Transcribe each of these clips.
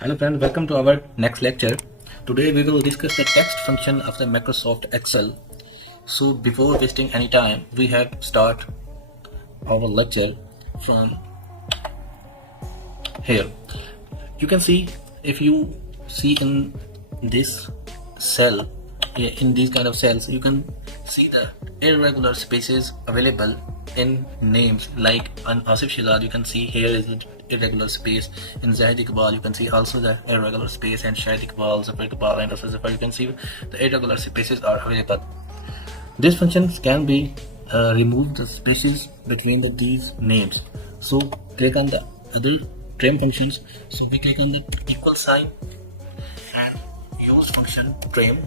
Hello friends, welcome to our next lecture. Today we will discuss the text function of the Microsoft Excel. So before wasting any time, we have start our lecture from here. You can see, if you see in this cell, in these kind of cells, you can see the irregular spaces available in names. Like on Asif Shihzad, you can see here is the irregular space. In Zahid Iqbal, you can see also the irregular space, and Shahid Iqbal, Zafar Iqbal, and Asif Zafar, you can see the irregular spaces are available. These functions can be remove the spaces between these names. So click on the other trim functions. So we click on the equal sign and use function trim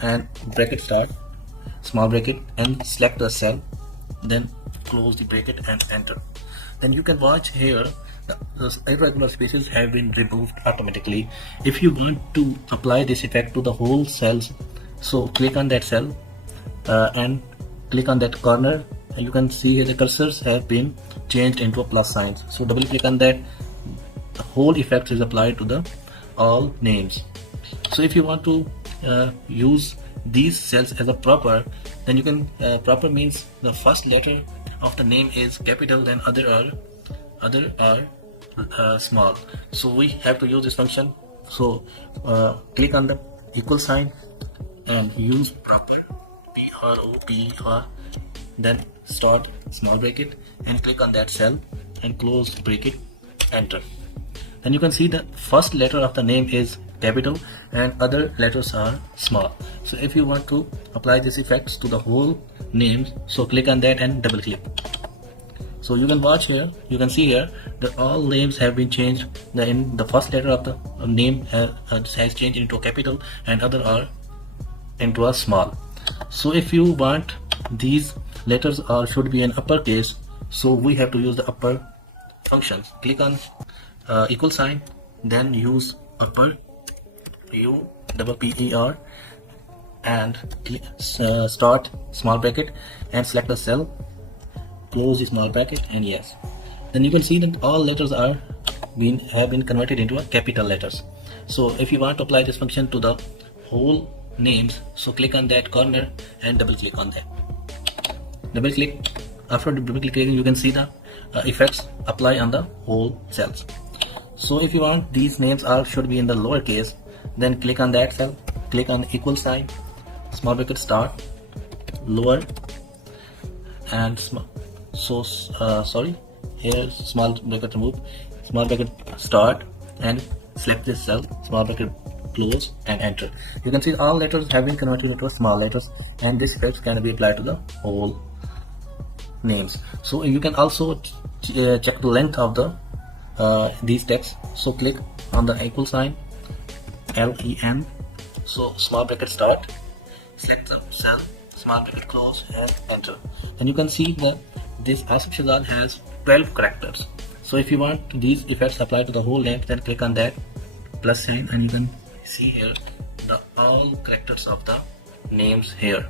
and bracket start, small bracket, and select the cell, then close the bracket and enter. Then you can watch here those irregular spaces have been removed automatically. If you want to apply this effect to the whole cells, so click on that cell and click on that corner, and you can see here the cursors have been changed into a plus signs. So double click on that, the whole effect is applied to the all names. So if you want to use these cells as a proper, then you can proper means the first letter of the name is capital, then other are small. So we have to use this function. So click on the equal sign and use proper, PROPER, then start small bracket and click on that cell and close bracket, enter. Then you can see the first letter of the name is capital and other letters are small. So if you want to apply this effects to the whole names, so click on that and double click. So you can watch here, you can see here that all names have been changed. In the first letter of the name has changed into a capital and other are into a small. So if you want these letters are should be in uppercase, so we have to use the upper functions. Click on equal sign, then use upper, UPPER, and start small bracket and select the cell, close the small bracket, and yes. Then you can see that all letters are have been converted into a capital letters. So if you want to apply this function to the whole names, so click on that corner and double click on that. Double click. After double clicking, you can see the effects apply on the whole cells. So if you want these names all should be in the lowercase, then click on that cell, click on equal sign, small bracket start, lower, and here small bracket remove, small bracket start, and select this cell, small bracket close, and enter. You can see all letters have been converted into small letters, and this effect can be applied to the whole names. So you can also check the length of the these text. So click on the equal sign, LEN, so small bracket start, select the cell, small bracket close, and enter. And you can see that this Asif Shihzad has 12 characters. So if you want these effects applied to the whole name, then click on that plus sign, and you can see here the all characters of the names here.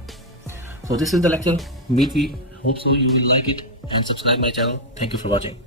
So this is the lecture. We hope so you will like it and subscribe my channel. Thank you for watching.